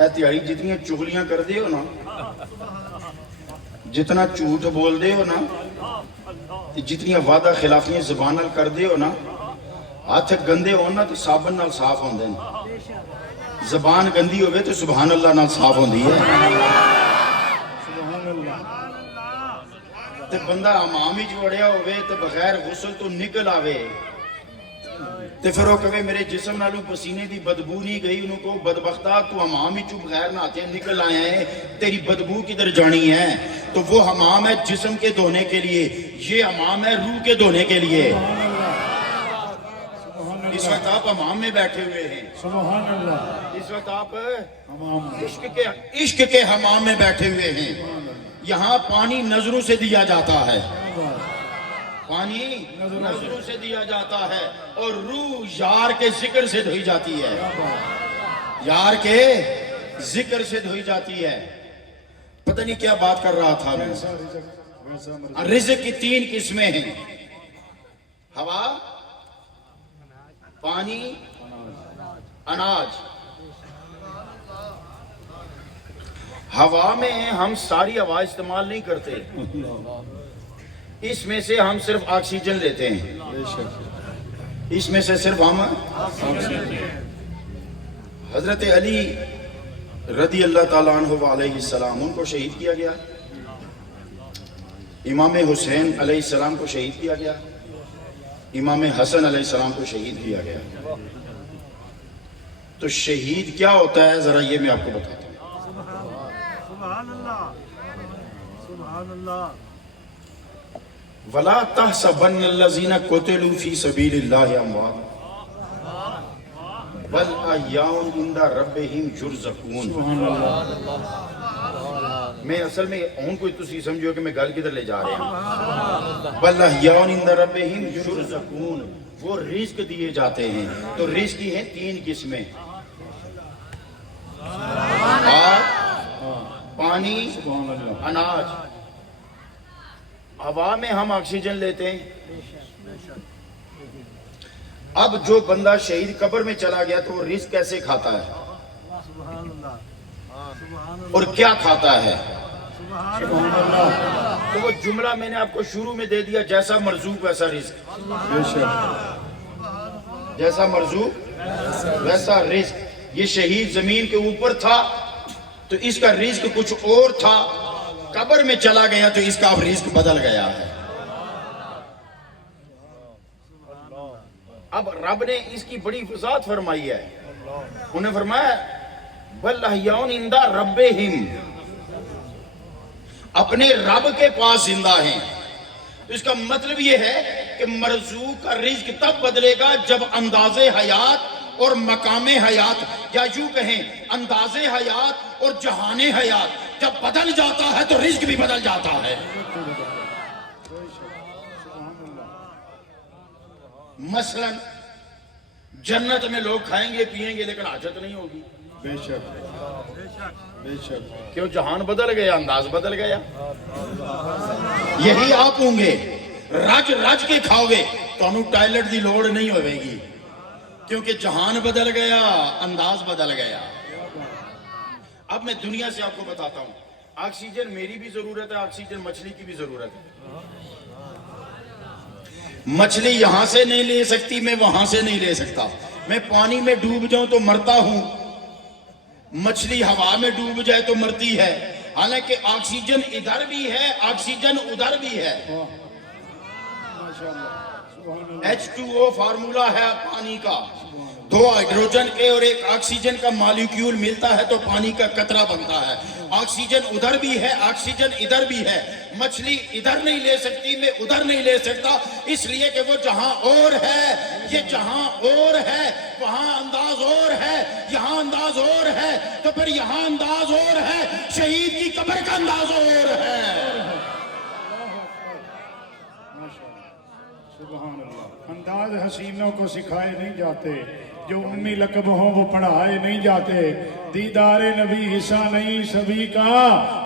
اے تیاری جتنی چغلیاں کر دے ہو نا، جتنا جھوٹ بول دے ہو نا، جتنی وعدہ خلافیاں زبان نال کر دے ہو نا، ہاتھ گندے ہو نا تو صابن نال صاف ہوندے ہیں، زبان گندی ہوئے تو سبحان اللہ نال صاف ہوندی ہے۔ تے بندہ امامی جوڑیا ہوئے تے بغیر غسل تو نکل آوے تے پھر وہ کہے میرے جسم نالوں پسینے دی بدبو نہیں گئی، انہوں کو بدبختہ تو حمام ہی چو بغیر نہاتے نکل آیا ہے، تیری بدبو کدھر جانی ہے؟ تو وہ حمام ہے جسم کے دھونے کے لیے، یہ حمام ہے روح کے دھونے کے لیے۔ اس وقت آپ حمام میں بیٹھے ہوئے ہیں، سبحان اللہ، اس وقت آپ عشق کے حمام میں بیٹھے ہوئے ہیں۔ یہاں پانی نظروں سے دیا جاتا ہے، پانی نظروں سے دیا جاتا ہے، اور روح یار کے ذکر سے دھوئی جاتی ہے، یار کے ذکر سے دھوئی جاتی ہے۔ پتہ نہیں کیا بات کر رہا تھا میں۔ رزق کی 3 قسمیں ہیں، ہوا، پانی، اناج۔ ہوا میں ہم ساری ہوا استعمال نہیں کرتے، اس میں سے ہم صرف آکسیجن لیتے ہیں، اس میں سے صرف ہم حضرت علی رضی اللہ تعالیٰ عنہ علیہ السلام، ان کو شہید کیا گیا، امام حسین علیہ السلام کو شہید کیا گیا، امام حسن علیہ السلام کو شہید کیا گیا۔ تو شہید کیا ہوتا ہے ذرا یہ میں آپ کو بتاتا ہوں۔ سبحان اللہ، سبحان اللہ۔ وَلَا تَحْسَبَنَّ الَّذِينَ قُتِلُوا فِي سَبِيلِ اللَّهِ أَمْوَاتٌ بَلْ أَحْيَاءٌ عِندَ رَبِّهِمْ يُرْزَقُونَ۔ میں اصل میں ہوں کوئی تسی سمجھو کہ میں گل کدھر لے جا رہے ہیں۔ بَلْ أَحْيَاءٌ عِندَ رَبِّهِمْ يُرْزَقُونَ، وہ رزق دیے جاتے ہیں۔ تو رزق کی ہیں 3 قسمیں، آگ، پانی، اناج۔ ہوا میں ہم آکسیجن لیتے ہیں۔ اب جو بندہ شہید قبر میں چلا گیا تو وہ رزق کیسے کھاتا ہے اور کیا کھاتا ہے؟ تو وہ جملہ میں نے آپ کو شروع میں دے دیا، جیسا مرزوق ویسا رزق، جیسا مرزوق ویسا رزق۔ یہ شہید زمین کے اوپر تھا تو اس کا رزق کچھ اور تھا، قبر میں چلا گیا تو اس کا اب رزق بدل گیا ہے۔ اب رب نے اس کی بڑی وضاحت فرمائی ہے، انہیں فرمایا بَلْ أَحْيَاءٌ عِندَ رَبِّهِمْ، اپنے رب کے پاس زندہ ہیں۔ تو اس کا مطلب یہ ہے کہ مرزوق کا رزق تب بدلے گا جب انداز حیات اور مقام حیات، یا یوں کہیں انداز حیات اور جہان حیات جب بدل جاتا ہے تو رزق بھی بدل جاتا ہے۔ مثلا جنت میں لوگ کھائیں گے پیئیں گے لیکن حاجت نہیں ہوگی، بے شک، بے شک۔ کیوں؟ جہان بدل گیا، انداز بدل گیا۔ یہی آپ ہوں گے، رج رج کے کھاؤ گے تو انہوں ٹائلٹ دی لوڑ نہیں ہوئے گی، کیونکہ جہان بدل گیا، انداز بدل گیا۔ اب میں دنیا سے آپ کو بتاتا ہوں، آکسیجن میری بھی ضرورت ہے، آکسیجن مچھلی کی بھی ضرورت ہے۔ مچھلی یہاں سے نہیں لے سکتی، میں وہاں سے نہیں لے سکتا۔ میں پانی میں ڈوب جاؤں تو مرتا ہوں، مچھلی ہوا میں ڈوب جائے تو مرتی ہے۔ حالانکہ آکسیجن ادھر بھی ہے، آکسیجن ادھر بھی ہے۔ H2O فارمولا ہے پانی کا، 2 ہائیڈروجن کے اور 1 آکسیجن کا مالیکیول ملتا ہے تو پانی کا قطرہ بنتا ہے۔ آکسیجن ادھر بھی ہے، آکسیجن ادھر بھی ہے۔ مچھلی ادھر نہیں لے سکتی، میں ادھر نہیں لے سکتا، اس لیے کہ وہ جہاں اور ہے، یہ جہاں اور ہے، وہاں انداز اور ہے، یہاں انداز اور ہے، تو پھر یہاں انداز اور ہے، شہید کی قبر کا انداز اور ہے۔ سبحان اللہ۔ انداز حسینوں کو سکھائے نہیں جاتے، جو امی لقب ہوں وہ پڑھائے نہیں جاتے، دیدار نبی حصہ نہیں سبھی کا،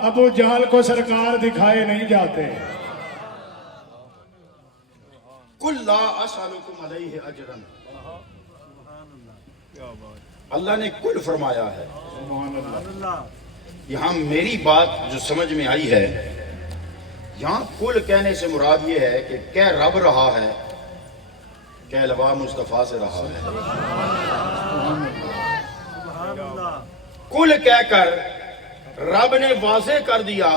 ابو جہل کو سرکار دکھائے نہیں جاتے۔ قُلْ لَا أَسْأَلُكُمْ عَلَيْهِ أَجْرًا، اللہ نے کل فرمایا ہے. سبحان اللہ. یہاں میری بات جو سمجھ میں آئی ہے، یہاں کل کہنے سے مراد یہ ہے کہ کہہ رب رہا ہے، کہہ لوا مصطفیٰ سے رہا ہے. کل کہہ کر رب نے واضح کر دیا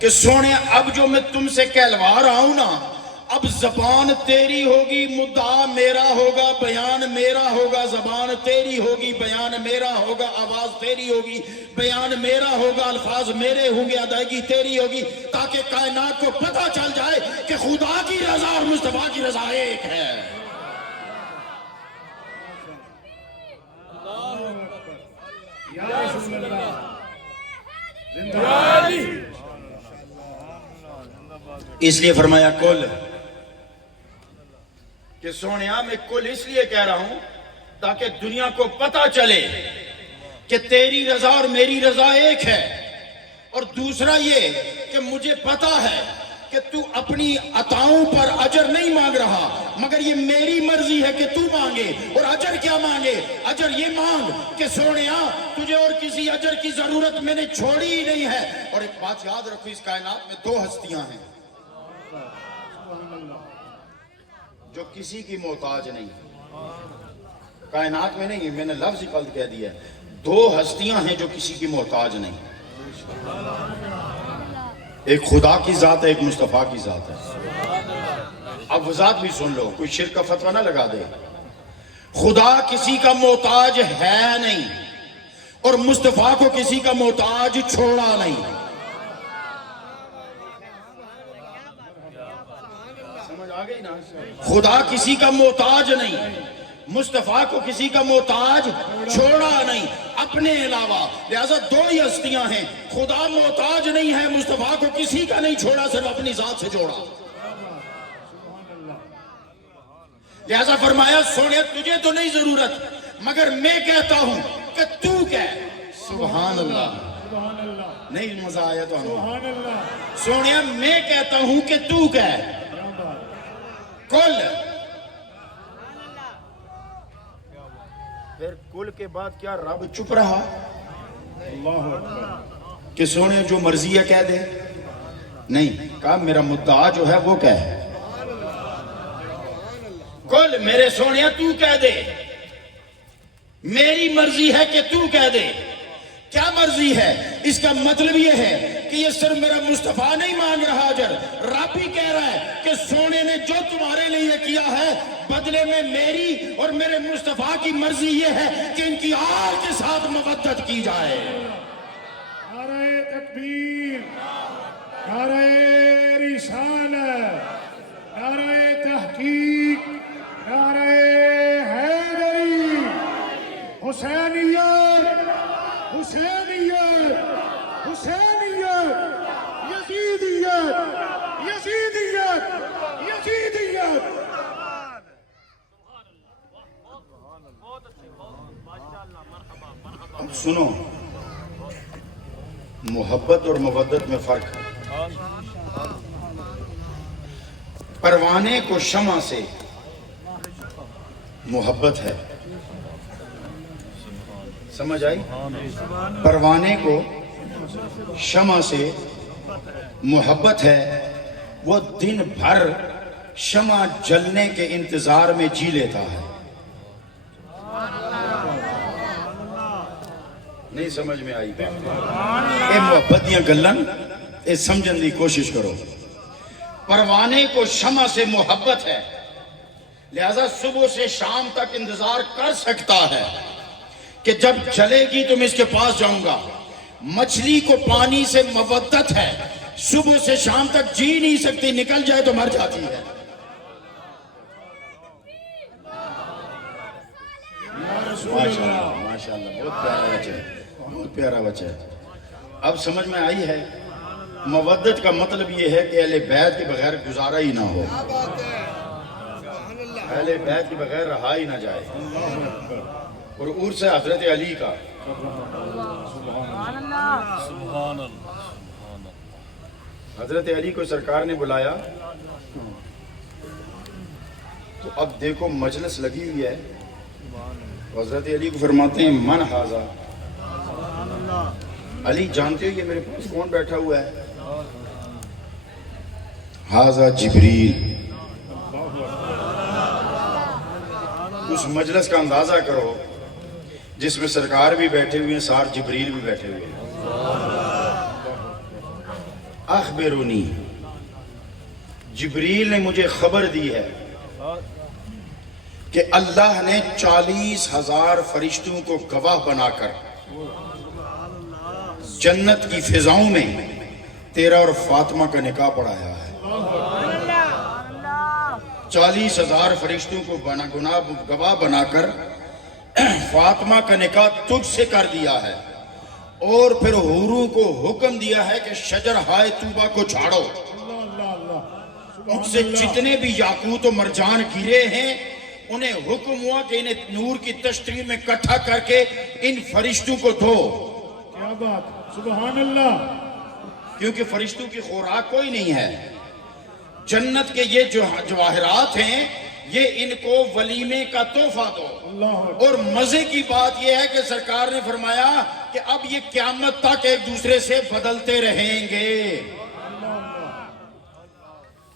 کہ سونے اب جو میں تم سے کہلوا رہا ہوں نا، اب زبان تیری ہوگی، مدعا میرا ہوگا، بیان میرا ہوگا. زبان تیری ہوگی، بیان میرا ہوگا. آواز تیری ہوگی، بیان میرا ہوگا. الفاظ میرے ہوں گے، ادائیگی تیری ہوگی، تاکہ کائنات کو پتہ چل جائے کہ خدا کی رضا اور مصطفیٰ کی رضا ایک ہے. یا رسول اللہ زندہ باد. اس لیے فرمایا کل، کہ سونیا میں کل اس لیے کہہ رہا ہوں تاکہ دنیا کو پتہ چلے کہ تیری رضا اور میری رضا ایک ہے. اور دوسرا یہ کہ مجھے پتہ ہے کہ تو اپنی عطاؤں پر اجر نہیں مانگ رہا، مگر یہ میری مرضی ہے کہ تو مانگے. اور اجر کیا مانگے؟ اجر یہ مانگ کہ سونیا تجھے اور کسی اجر کی ضرورت میں نے چھوڑی ہی نہیں ہے. اور ایک بات یاد رکھو، اس کائنات میں دو ہستیاں ہیں جو کسی کی محتاج نہیں. کائنات میں نہیں، میں نے لفظ غلط کہہ دیا. دو ہستیاں ہیں جو کسی کی محتاج نہیں. ایک خدا کی ذات ہے، ایک مصطفیٰ کی ذات ہے. اب وضاحت بھی سن لو، کوئی شرک کا فتویٰ نہ لگا دے. خدا کسی کا محتاج ہے نہیں، اور مصطفیٰ کو کسی کا محتاج چھوڑا نہیں. خدا کسی کا محتاج نہیں، مصطفیٰ کو کسی کا محتاج چھوڑا نہیں اپنے علاوہ. لہذا دو ہی ہستیاں ہیں، خدا محتاج نہیں ہے، مصطفیٰ کو کسی کا نہیں چھوڑا، صرف اپنی ذات سے جوڑا. لہذا فرمایا سونے تجھے تو نہیں ضرورت، مگر میں کہتا ہوں کہ تو کہہ. سبحان اللہ. سبحان اللہ. نہیں مزہ آیا تو سبحان اللہ. سونے میں کہتا ہوں کہ تو کہہ. کل پھر کل کے بعد کیا رب چپ رہا؟ اللہ اکبر. کہ سونے جو مرضی ہے کہہ دے؟ نہیں، کہا میرا مدعا جو ہے وہ کہہ. کل میرے سونے تو کہہ دے، میری مرضی ہے کہ تو کہہ دے. کیا مرضی ہے؟ اس کا مطلب یہ ہے کہ یہ صرف میرا مصطفیٰ نہیں مانگ رہا اجر، رب ہی کہہ رہا ہے کہ سونے نے جو تمہارے لیے کیا ہے بدلے میں میری اور میرے مصطفیٰ کی مرضی یہ ہے کہ ان کی آل کے ساتھ مودت کی جائے. نعرہ تکبیر، نعرہ رسالت، نعرہ تحقیق، نعرہ حیدری، حسینیت، حسینیت، حسینیت، یزیدیت، یزیدیت، یزیدیت. اب سنو، محبت اور مودت میں فرق ہے. پروانے کو شمع سے محبت ہے، سمجھ آئی؟ پروانے کو شمع سے محبت ہے، وہ دن بھر شمع جلنے کے انتظار میں جی لیتا ہے. نہیں سمجھ میں آئی بات؟ اے محبت دیاں گلن اے سمجھن دی کوشش کرو. پروانے کو شمع سے محبت ہے، لہذا صبح سے شام تک انتظار کر سکتا ہے کہ جب چلے گی تو میں اس کے پاس جاؤں گا. مچھلی کو پانی سے مودت ہے، صبح سے شام تک جی نہیں سکتی، نکل جائے تو مر جاتی ہے. ماشاءاللہ ماشاءاللہ، بہت پیارا بچہ ہے، بہت پیارا بچہ ہے. اب سمجھ میں آئی ہے؟ مودت کا مطلب یہ ہے کہ اہل بیت کے بغیر گزارا ہی نہ ہو، اہل بیت کے بغیر رہا ہی نہ جائے. اور عرس حضرت علی کا، حضرت علی کو سرکار نے بلایا تو اب دیکھو مجلس لگی ہوئی ہے، حضرت علی کو فرماتے ہیں من حاضا، علی جانتے ہو یہ میرے پاس کون بیٹھا ہوا ہے؟ حاضا جبریل۔ اس مجلس کا اندازہ کرو جس میں سرکار بھی بیٹھے ہوئے ہیں، سار جبریل بھی بیٹھے ہوئے ہیں۔ اخبرونی، جبریل نے مجھے خبر دی ہے کہ اللہ نے 40,000 فرشتوں کو گواہ بنا کر جنت کی فضاؤں میں تیرا اور فاطمہ کا نکاح پڑھایا ہے۔ 40,000 فرشتوں کو گواہ بنا کر فاطمہ کا نکاح تجھ سے کر دیا ہے، اور پھر حوروں کو حکم دیا ہے کہ شجر ہائے طوبہ کو جھاڑو، ان سے جتنے بھی یاقوت و مرجان گرے ہیں انہیں حکم ہوا کہ انہیں نور کی تشتری میں اکٹھا کر کے ان فرشتوں کو دھو۔ کیا بات، سبحان اللہ۔ کیونکہ فرشتوں کی خوراک کوئی نہیں ہے، جنت کے یہ جو جواہرات ہیں یہ ان کو ولیمے کا تحفہ دو۔ اللہ اور مزے کی بات یہ ہے کہ سرکار نے فرمایا کہ اب یہ قیامت تک ایک دوسرے سے بدلتے رہیں گے۔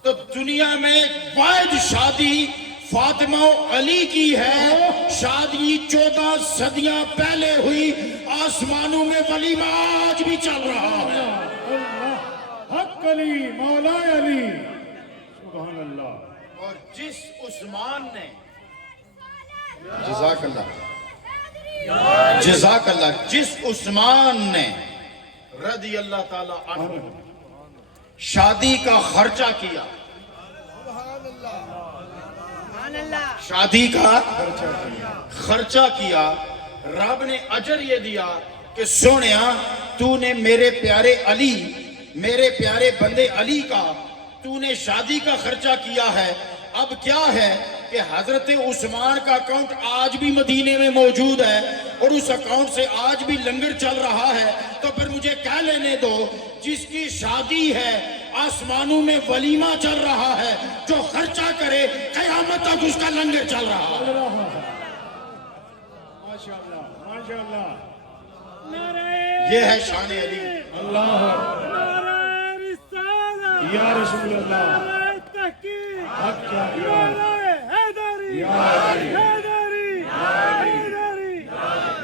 تو دنیا میں واحد شادی فاطمہ و علی کی ہے، شادی 14 صدیاں پہلے ہوئی، آسمانوں میں ولیمہ آج بھی چل رہا ہے۔ حق علی، مولا علی، سبحان اللہ۔ اور جس عثمان نے، جزاک اللہ، جزاک اللہ، جس عثمان نے رضی اللہ تعالی عنہ شادی کا خرچہ کیا، شادی کا خرچہ کیا، رب نے اجر یہ دیا کہ سونیا تو نے میرے پیارے علی، میرے پیارے بندے علی کا تو نے شادی کا خرچہ کیا ہے۔ اب کیا ہے کہ حضرت عثمان کا اکاؤنٹ آج بھی مدینے میں موجود ہے اور اس اکاؤنٹ سے آج بھی لنگر چل رہا ہے، تو پھر مجھے کہہ لینے دو جس کی شادی ہے آسمانوں میں ولیمہ چل رہا ہے، جو خرچہ کرے قیامت تک اس کا لنگر چل رہا ہے۔ ماشاءاللہ، ماشاءاللہ۔ یہ ہے شان علی۔ اللہ یا رسول اللہ، حق کیا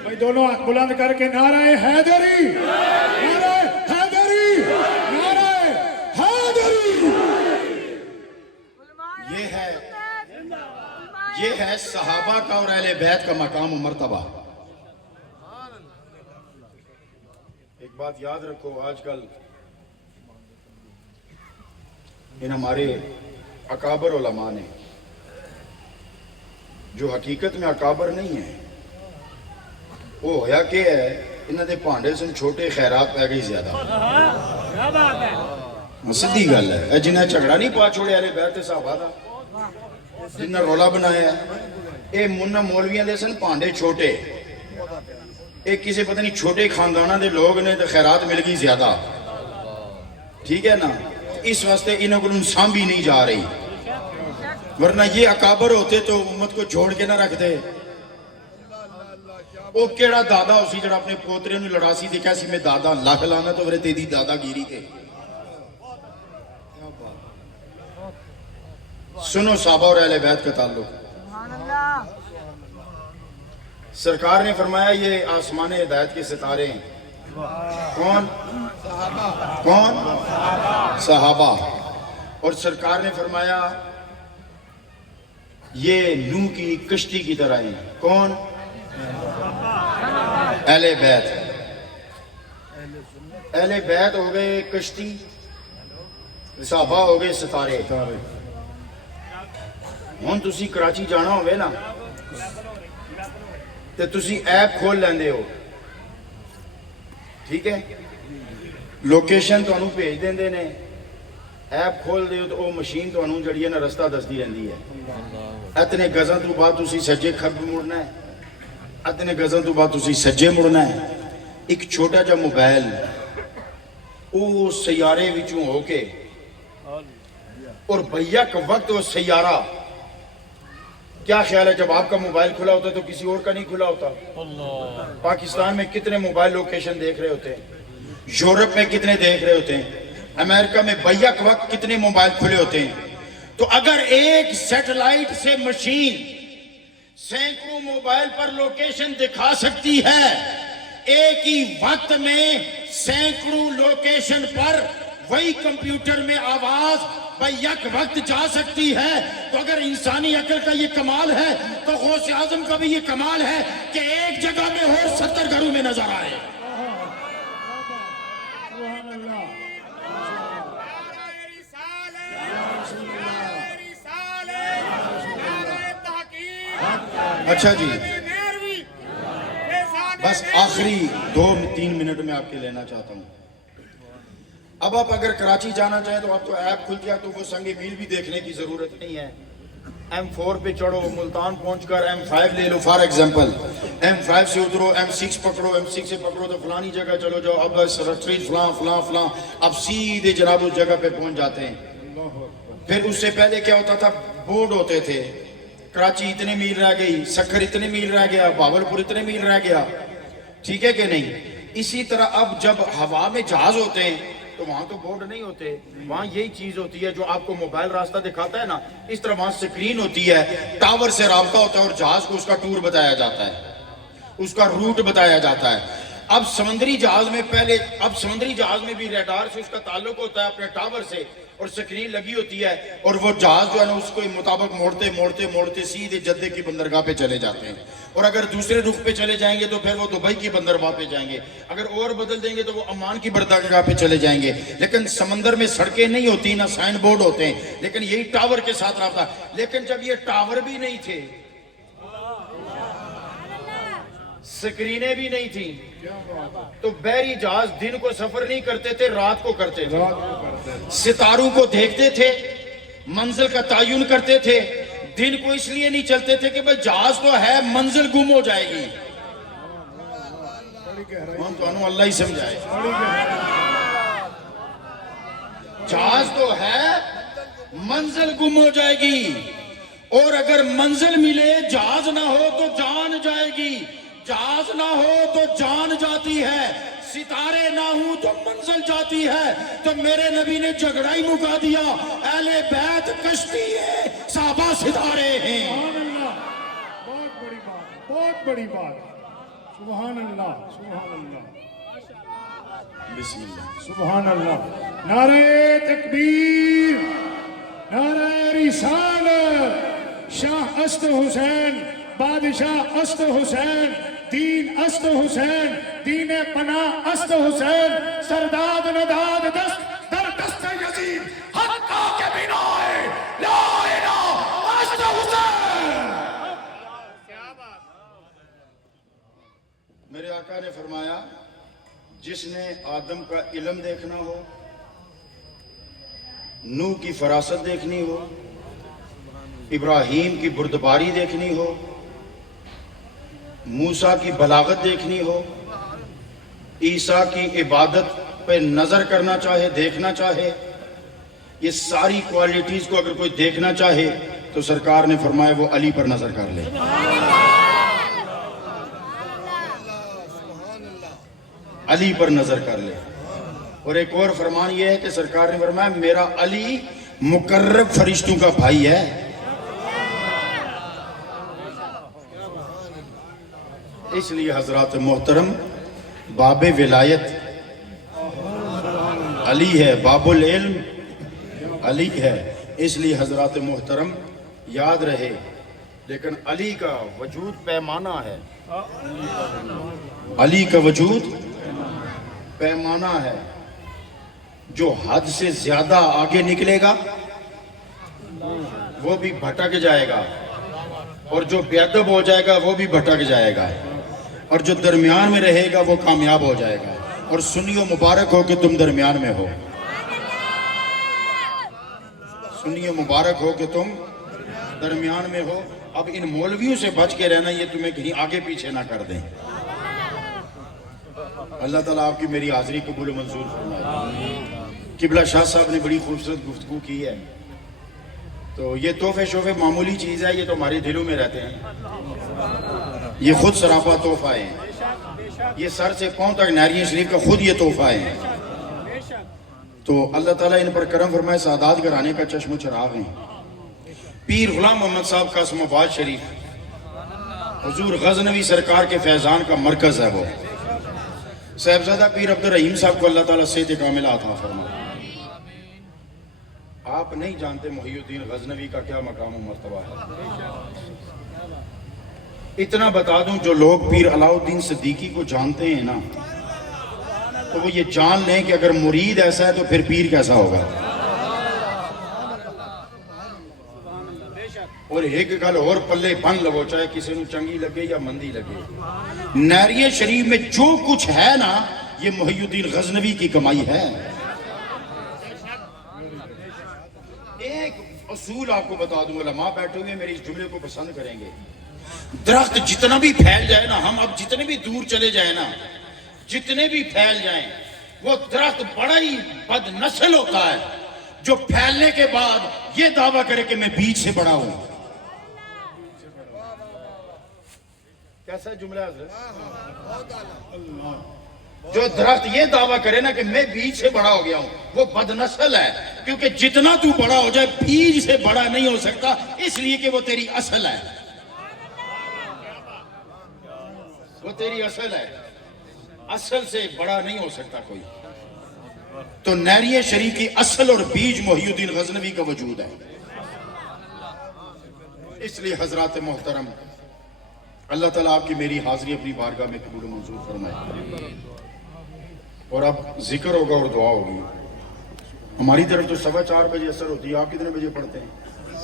بھائی، دونوں ہاتھ بلند کر کے نعرہ حیدری، نعرہ حیدری، نعرہ حیدری۔ یہ ہے صحابہ کا اور اہل بیت کا مقام و مرتبہ۔ ایک بات یاد رکھو، آج کل ان ہمارے اکابر علماء نے جو حقیقت میں اکابر نہیں ہیں، وہ ہویا کہ ہے انہاں دے پانڈے سن چھوٹے، خیرات پہ گئی زیادہ۔ سدھی گل ہے، جنہیں جھگڑا نہیں پا چھوڑے اہل بیت صحابہ دا، جنہیں رولا بنایا ہے، اے منہ مولویاں دے سن پانڈے چھوٹے، ایک کسی پتہ نہیں چھوٹے خاندانہ دے لوگ نے تو خیرات مل گئی زیادہ، ٹھیک ہے نا؟ اس واسطے انہوں کو سانبھی نہیں جا رہی، ورنہ یہ اکابر ہوتے تو امت کو چھوڑ کے نہ رکھ دے۔ وہ کیڑا دادا اسی جڑا اپنے پوترے نو لڑا سی، دیکھا سی میں دادا لاکھ لانا تو ورے تیری دادا گیری تے۔ سنو صحابہ اور اہل بیت کا تعلق، سرکار نے فرمایا یہ آسمان ہدایت کے ستارے ہیں۔ کون؟ کون؟ صحابہ۔ اور سرکار نے فرمایا یہ نوح کی کشتی کی طرح ہیں۔ کون؟ اہل بیت۔ اہل بیت ہو گئے کشتی، صحابہ ہو گئے ستارے۔ ہن تسی کراچی جانا ہوئے نا تے تسی ایپ کھول لیندے ہو، ٹھیک ہے؟ لوکیشن تو انہوں بھیج دیندے نے، ایپ کھول دے ہو تو وہ مشین تو انہوں جڑی ہے نا رستہ دستی رہندی ہے۔ اتنے گزاں تو بعد تسی سجے کھب مڑنا ہے، اتنے گزاں تو بعد تسی سجے مڑنا ہے۔ ایک چھوٹا جا موبائل وہ سیارے وچوں ہو کے اور بیک وقت وہ سیارہ کیا خیال ہے جب آپ کا موبائل کھلا ہوتا ہے تو کسی اور کا نہیں کھلا ہوتا؟ پاکستان میں کتنے موبائل لوکیشن دیکھ رہے ہوتے ہیں، یورپ میں کتنے دیکھ رہے ہوتے ہیں، امریکہ میں بیک وقت کتنے موبائل کھلے ہوتے ہیں۔ تو اگر ایک سیٹلائٹ سے مشین سینکڑوں موبائل پر لوکیشن دکھا سکتی ہے، ایک ہی وقت میں سینکڑوں لوکیشن پر وہی کمپیوٹر میں آواز بیک وقت جا سکتی ہے، تو اگر انسانی عقل کا یہ کمال ہے تو غوث اعظم کا بھی یہ کمال ہے کہ ایک جگہ میں اور 70 گھروں میں نظر آئے۔ سبحان اللہ۔ اچھا جی، بس آخری 2-3 منٹ میں آپ کے لینا چاہتا ہوں۔ اب آپ اگر کراچی جانا چاہیں تو آپ تو ایپ کھل گیا، تو وہ سنگ میل بھی دیکھنے کی ضرورت نہیں ہے۔ M4 پہ چڑھو، ملتان پہنچ کر M5 لے لو فار ایگزامپل، M5 سے اترو، M6 پکڑو، M6 سے پکڑو تو فلانی جگہ چلو جاؤ، اب اسٹریٹ فلاں فلاں فلاں، اب سیدھے جناب اس جگہ پہ پہنچ جاتے ہیں۔ پھر اس سے پہلے کیا ہوتا تھا، بورڈ ہوتے تھے، کراچی اتنے میل رہ گئی، سکھر اتنے میل رہ گیا، بھاولپور اتنے میل رہ گیا، ٹھیک ہے کہ نہیں؟ اسی طرح اب جب ہوا میں جہاز ہوتے ہیں تو وہاں تو بورڈ نہیں ہوتے، وہاں یہی چیز ہوتی ہے جو آپ کو موبائل راستہ دکھاتا ہے نا، اس طرح وہاں سکرین ہوتی ہے، ٹاور سے رابطہ ہوتا ہے اور جہاز کو اس کا ٹور بتایا جاتا ہے، اس کا روٹ بتایا جاتا ہے۔ اب سمندری جہاز میں بھی ریڈار سے اس کا تعلق ہوتا ہے اپنے ٹاور سے، اور سکرین لگی ہوتی ہے، اور وہ جہاز جو ہے نا اس کو مطابق موڑتے سیدھے جدے کی بندرگاہ پہ چلے جاتے ہیں، اور اگر دوسرے رخ پہ چلے جائیں گے تو پھر وہ دبئی کی بندرگاہ پہ جائیں گے، اگر اور بدل دیں گے تو وہ عمان کی بندرگاہ پہ چلے جائیں گے۔ لیکن سمندر میں سڑکیں نہیں ہوتی، نہ سائن بورڈ ہوتے ہیں، لیکن یہی ٹاور کے ساتھ رابطہ۔ لیکن جب یہ ٹاور بھی نہیں تھے، سکرینیں بھی نہیں تھیں، تو بحری جہاز دن کو سفر نہیں کرتے تھے، رات کو کرتے تھے، ستاروں کو دیکھتے تھے، منزل کا تعین کرتے تھے۔ دن کو اس لیے نہیں چلتے تھے کہ بھئی جہاز تو ہے، منزل گم ہو جائے گی، تو اللہ ہی سمجھائے، جہاز تو ہے، منزل گم ہو جائے گی، اور اگر منزل ملے جہاز نہ ہو تو جان جائے گی، جہاز نہ ہو تو جان جاتی ہے، ستارے نہ ہوں تو منزل جاتی ہے۔ تو میرے نبی نے جھگڑا ہی مکا دیا، اہل بیت کشتی ہے، صحابہ ستارے ہیں۔ سبحان اللہ، بہت بڑی بات، بہت بڑی بات، سبحان اللہ، سبحان اللہ، بسم اللہ، سبحان اللہ۔ نعرہ تکبیر، نعرہ رسالت، شاہ است حسین، بادشاہ است حسین، دین است حسین، دین پناہ است حسین، سرداد نداد دست در دست یزید، حقا کے بنائے لا الہ است حسین۔ میرے آقا نے فرمایا، جس نے آدم کا علم دیکھنا ہو، نوح کی فراست دیکھنی ہو، ابراہیم کی بردباری دیکھنی ہو، موسیٰ کی بلاغت دیکھنی ہو، عیسیٰ کی عبادت پہ نظر کرنا چاہے، دیکھنا چاہے، یہ ساری کوالٹیز کو اگر کوئی دیکھنا چاہے تو سرکار نے فرمایا وہ علی پر نظر کر لے، علی پر نظر کر لے۔ اور ایک اور فرمان یہ ہے کہ سرکار نے فرمایا میرا علی مقرب فرشتوں کا بھائی ہے۔ اس لیے حضرات محترم، باب ولایت علی ہے، باب العلم علی ہے، اس لیے حضرات محترم یاد رہے۔ لیکن علی کا وجود پیمانہ ہے، علی کا وجود پیمانہ ہے، جو حد سے زیادہ آگے نکلے گا وہ بھی بھٹک جائے گا، اور جو بے ادب ہو جائے گا وہ بھی بھٹک جائے گا، اور جو درمیان میں رہے گا وہ کامیاب ہو جائے گا۔ اور سنیو مبارک ہو کہ تم درمیان میں ہو، سنیو مبارک ہو کہ تم درمیان میں ہو۔ اب ان مولویوں سے بچ کے رہنا، یہ تمہیں کہیں آگے پیچھے نہ کر دیں۔ اللہ تعالیٰ آپ کی میری حاضری قبول و منظور فرمائے۔ قبلہ شاہ صاحب نے بڑی خوبصورت گفتگو کی ہے، تو یہ تحفے شوفے معمولی چیز ہے, یہ تو ہمارے دلوں میں رہتے ہیں. یہ خود سراپا تحفہ ہے, یہ سر سے پاؤں تک نعریہ شریف کا خود یہ تحفہ ہے. تو اللہ تعالیٰ ان پر کرم فرمائے, سعادات گھرانے کا چشم و چراغ ہیں. پیر غلام محمد صاحب قاسم آباد شریف حضور غزنوی سرکار کے فیضان کا مرکز ہے. وہ صاحبزادہ پیر عبد الرحیم صاحب کو اللہ تعالیٰ صحت کاملہ عطا فرمائے. آپ نہیں جانتے محی الدین غزنوی کا کیا مقام و مرتبہ ہے. اتنا بتا دوں, جو لوگ پیر علاؤ الدین صدیقی کو جانتے ہیں نا, تو وہ یہ جان لیں کہ اگر مرید ایسا ہے تو پھر پیر کیسا ہوگا. اور ایک گل اور پلے بن لو, چاہے کسی نو چنگی لگے یا مندی لگے, نعریہ شریف میں جو کچھ ہے نا, یہ محی الدین غزنوی کی کمائی ہے. ایک اصول آپ کو بتا دوں, علماء بیٹھے ہوئے میرے اس جملے کو پسند کریں گے. درخت جتنا بھی پھیل جائے نا, ہم اب جتنے بھی دور چلے جائیں نا, جتنے بھی پھیل جائیں, وہ درخت بڑا ہی بد نسل ہوتا ہے جو پھیلنے کے بعد یہ دعویٰ کرے کہ میں بیج سے بڑا ہوں. کیسا جملہ ہے؟ جو درخت یہ دعویٰ کرے نا کہ میں بیج سے بڑا ہو گیا ہوں, وہ بد نسل ہے. کیونکہ جتنا تو بڑا ہو جائے, بیج سے بڑا نہیں ہو سکتا, اس لیے کہ وہ تیری اصل ہے. وہ تیری اصل ہے, اصل سے بڑا نہیں ہو سکتا کوئی. تو نعریہ شریف کی اصل اور بیج محی الدین غزنوی کا وجود ہے. اس لیے حضرات محترم, اللہ تعالیٰ آپ کی میری حاضری اپنی بارگاہ میں قبول و منظور فرمائے. اور اب ذکر ہوگا اور دعا ہوگی. ہماری طرف تو 4:15 بجے اثر ہوتی ہے, آپ کتنے بجے پڑھتے ہیں؟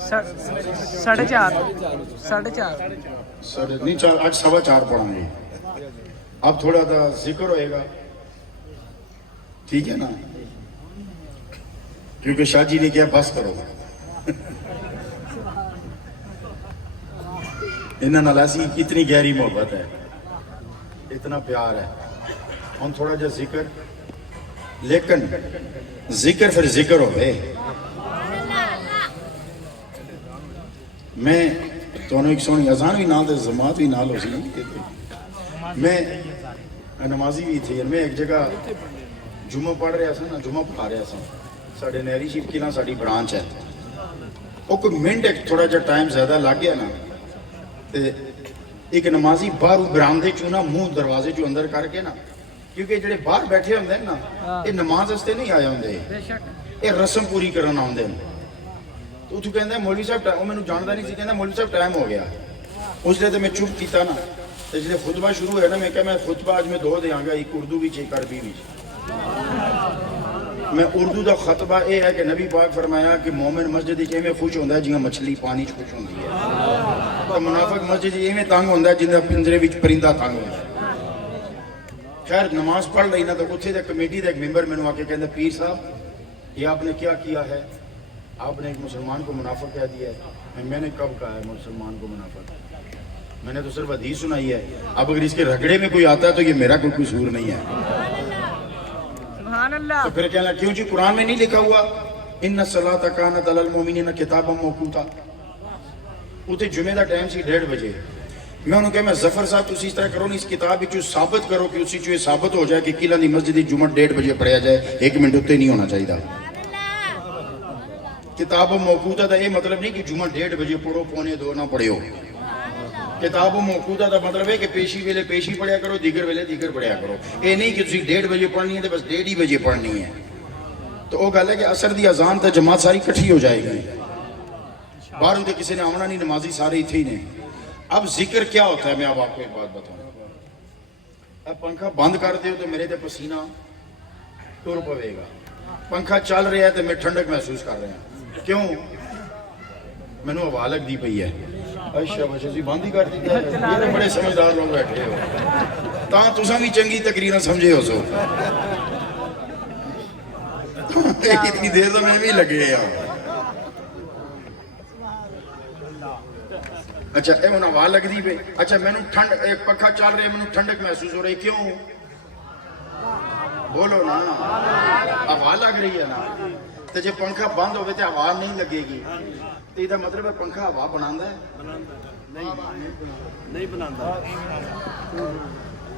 4:30. نہیں, آج 4:15 پڑھیں گے. اب تھوڑا سا ذکر ہوئے گا, ٹھیک ہے نا, کیونکہ شاہ جی نے کیا بس کرو. انہاں نال ایسی اتنی گہری محبت ہے, اتنا پیار ہے. ہم تھوڑا جا ذکر, لیکن ذکر پھر ذکر ہوئے. میں تو ایک سونی اذان بھی نال دے جماعت بھی نال ہو سی. میں نمازی بھی تھی, میں ایک جگہ جمعہ پڑھ رہا سا نا, جمعہ پڑھا رہا سا. ساڑھے نہری شریف کی نا ساڑھی برانچ ہے. وہ کوئی منٹ ایک تھوڑا جا ٹائم زیادہ لگ گیا نا, ایک نمازی باہر برآمدے چوں نا منہ دروازے چوں اندر کر کے نا, کیونکہ جڑے باہر بیٹھے ہوندے ہیں نا, یہ نماز واسطے نہیں آیا ہوندے, یہ رسم پوری کرنا ہوندے ہیں. تو اتھوں کہندا ہے مولوی صاحب, وہ مینوں جاندا نہیں سی, کہندا مولوی صاحب ٹائم ہو گیا. اس لیے تو میں چپ کیتا نا. تے جلے خطبہ شروع ہویا نا, میں کہا میں خطبہ اج میں 2 دیاں گا, ایک اردو وچ ایک عربی وچ. میں اردو دا خطبہ یہ ہے کہ نبی پاک فرمایا کہ مومن مسجد وچ ایویں خوش ہوندا ہے جیاں مچھلی پانی وچ خوش ہوندی ہے, تو منافق مسجد وچ ایویں تنگ ہوندا ہے جندا پنجرے وچ پرندہ تنگ ہوندا ہے. خیر نماز پڑھ لئی نا, تو اتھے دے کمیٹی دا ایک ممبر مینوں آ کے کہندا, پیر صاحب یہ آپ نے کیا ہے, آپ نے ایک مسلمان کو منافق کہہ دیا ہے. میں نے کب کہا ہے مسلمان کو منافق؟ میں نے تو صرف حدیث سنائی ہے. اب اگر اس کے رگڑے میں کوئی آتا ہے تو یہ میرا کوئی قصور نہیں ہے. سبحان اللہ. تو پھر کہنا کیوں جی قرآن میں نہیں لکھا ہوا ان الصلاۃ کانت علی المؤمنین کتابا موقوتا؟ اتنے جمعے کا ٹائم سی 1:30 بجے. میں انہوں کہا, میں ظفر صاحب تسی اس طرح کرو نہیں, اس کتاب وچوں ثابت کرو کہ اسی چوں ثابت ہو جائے کہ قلعہ دی مسجد دی جمعہ 1:30 بجے پڑھیا جائے, 1 منٹ اتنے نہیں ہونا چاہیے. کتاب موقوتا دا یہ مطلب نہیں کہ جمعہ 1:30 بجے پڑھو, 1:45 نہ پڑھو. کتاب موقوتا دا مطلب ہے کہ پیشی ویلے پیشی پڑھیا کرو, دیگر ویلے دیگر پڑھیا کرو. یہ نہیں کہ تسی 1:30 بجے پڑھنی ہے تو بس 1:30 بجے پڑھنی ہے. تو وہ گل ہے کہ عصر دی اذان تے جماعت ساری کٹھی ہو جائے گی. باہروں تے کسی نے آمنا نہیں, نمازی سارے ہی تھے. اب ذکر کیا ہوتا ہے, میں اب آپ کو ایک بات بتاؤں. اب پنکھا بند کر دیو تو میرے تے پسینہ ٹر پوے گا. پنکھا چل رہا ہے تو میں ٹھنڈک محسوس کر رہا ہوں. کیوں؟ مینوں ہوا لگدی پئی ہے. اچھا جی بند ہی کر دیتا ہے. یہ بڑے سمجھدار لوگ بیٹھے ہو, تاں تساں بھی چنگی تقریراں سمجھے ہو سو. اتنی دیر تو میں بھی لگے ہوں. اچھا اے منا ہوا لگدی پئی. اچھا مینوں ٹھنڈ, ایک پنکھا چل رہا ہے, مینوں ٹھنڈک محسوس ہو رہی. کیوں؟ بولو نا, ہوا لگ رہی ہے نا. ਤੇ ਜੇ ਪੰਖਾ ਬੰਦ ਹੋਵੇ ਤੇ ਹਵਾ ਨਹੀਂ ਲੱਗੇਗੀ ਤੇ ਇਹਦਾ ਮਤਲਬ ਹੈ ਪੰਖਾ ਹਵਾ ਬਣਾਉਂਦਾ ਹੈ ਨਹੀਂ ਬਣਾਉਂਦਾ